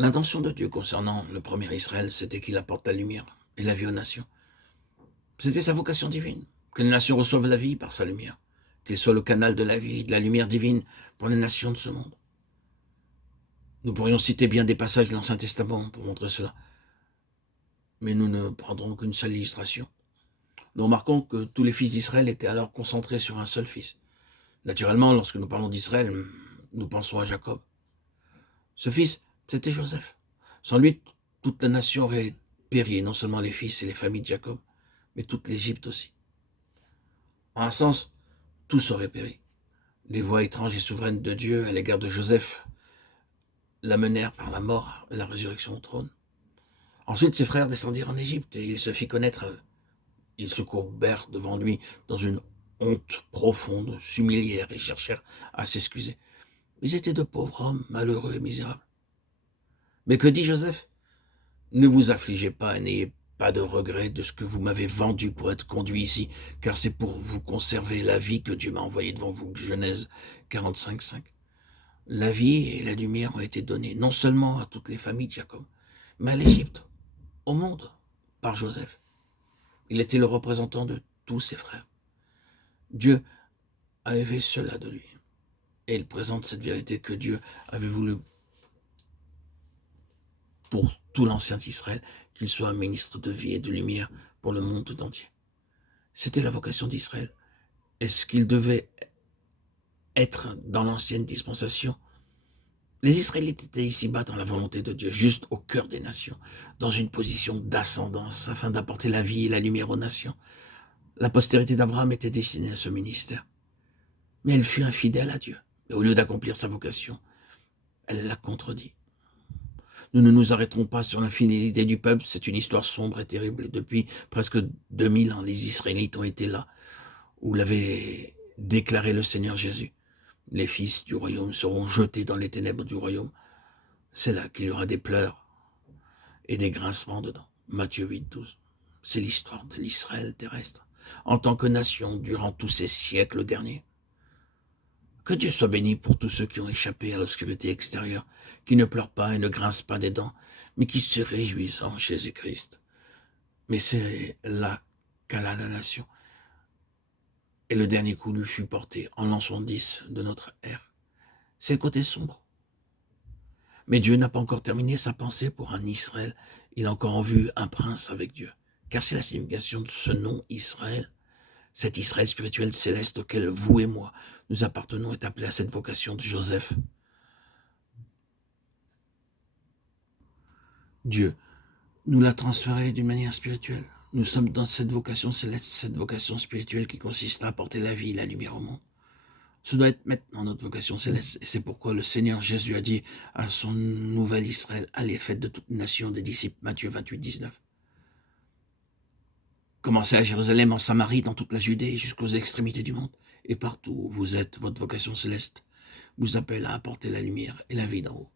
L'intention de Dieu concernant le premier Israël, c'était qu'il apporte la lumière et la vie aux nations. C'était sa vocation divine, que les nations reçoivent la vie par sa lumière, qu'il soit le canal de la vie et de la lumière divine pour les nations de ce monde. Nous pourrions citer bien des passages de l'Ancien Testament pour montrer cela, mais nous ne prendrons qu'une seule illustration. Nous remarquons que tous les fils d'Israël étaient alors concentrés sur un seul fils. Naturellement, lorsque nous parlons d'Israël, nous pensons à Jacob. Ce fils, c'était Joseph. Sans lui, toute la nation aurait péri, non seulement les fils et les familles de Jacob, mais toute l'Égypte aussi. En un sens, tous auraient péri. Les voies étranges et souveraines de Dieu à l'égard de Joseph l'amenèrent par la mort et la résurrection au trône. Ensuite, ses frères descendirent en Égypte et il se fit connaître à eux. Ils se courbèrent devant lui dans une honte profonde, s'humilièrent et cherchèrent à s'excuser. Ils étaient de pauvres hommes, malheureux et misérables. Mais que dit Joseph? Ne vous affligez pas et n'ayez pas de regret de ce que vous m'avez vendu pour être conduit ici, car c'est pour vous conserver la vie que Dieu m'a envoyé devant vous. Genèse 45, 5. La vie et la lumière ont été données non seulement à toutes les familles de Jacob, mais à l'Égypte, au monde, par Joseph. Il était le représentant de tous ses frères. Dieu avait fait cela de lui. Et il présente cette vérité que Dieu avait voulu pour tout l'ancien Israël, qu'il soit un ministre de vie et de lumière pour le monde tout entier. C'était la vocation d'Israël. Est-ce qu'il devait être dans l'ancienne dispensation? Les Israélites étaient ici-bas dans la volonté de Dieu, juste au cœur des nations, dans une position d'ascendance, afin d'apporter la vie et la lumière aux nations. La postérité d'Abraham était destinée à ce ministère. Mais elle fut infidèle à Dieu. Et au lieu d'accomplir sa vocation, elle l'a contredit. Nous ne nous arrêterons pas sur l'infidélité du peuple, c'est une histoire sombre et terrible. Et depuis presque 2000 ans, les Israélites ont été là, où l'avait déclaré le Seigneur Jésus. Les fils du royaume seront jetés dans les ténèbres du royaume. C'est là qu'il y aura des pleurs et des grincements dedans. Matthieu 8, 12. C'est l'histoire de l'Israël terrestre, en tant que nation, durant tous ces siècles derniers. Que Dieu soit béni pour tous ceux qui ont échappé à l'obscurité extérieure, qui ne pleurent pas et ne grincent pas des dents, mais qui se réjouissent en Jésus-Christ. Mais c'est là qu'alla la nation. Et le dernier coup lui fut porté en l'an 70 de notre ère. C'est le côté sombre. Mais Dieu n'a pas encore terminé sa pensée pour un Israël. Il a encore en vue un prince avec Dieu. Car c'est la signification de ce nom Israël. Cet Israël spirituel céleste auquel vous et moi nous appartenons est appelé à cette vocation de Joseph. Dieu nous l'a transféré d'une manière spirituelle. Nous sommes dans cette vocation céleste, cette vocation spirituelle qui consiste à apporter la vie et la lumière au monde. Ce doit être maintenant notre vocation céleste, et c'est pourquoi le Seigneur Jésus a dit à son nouvel Israël, allez, faites de toute nation des disciples, Matthieu 28, 19. Commencez à Jérusalem, en Samarie, dans toute la Judée, jusqu'aux extrémités du monde, et partout où vous êtes, votre vocation céleste vous appelle à apporter la lumière et la vie d'en haut.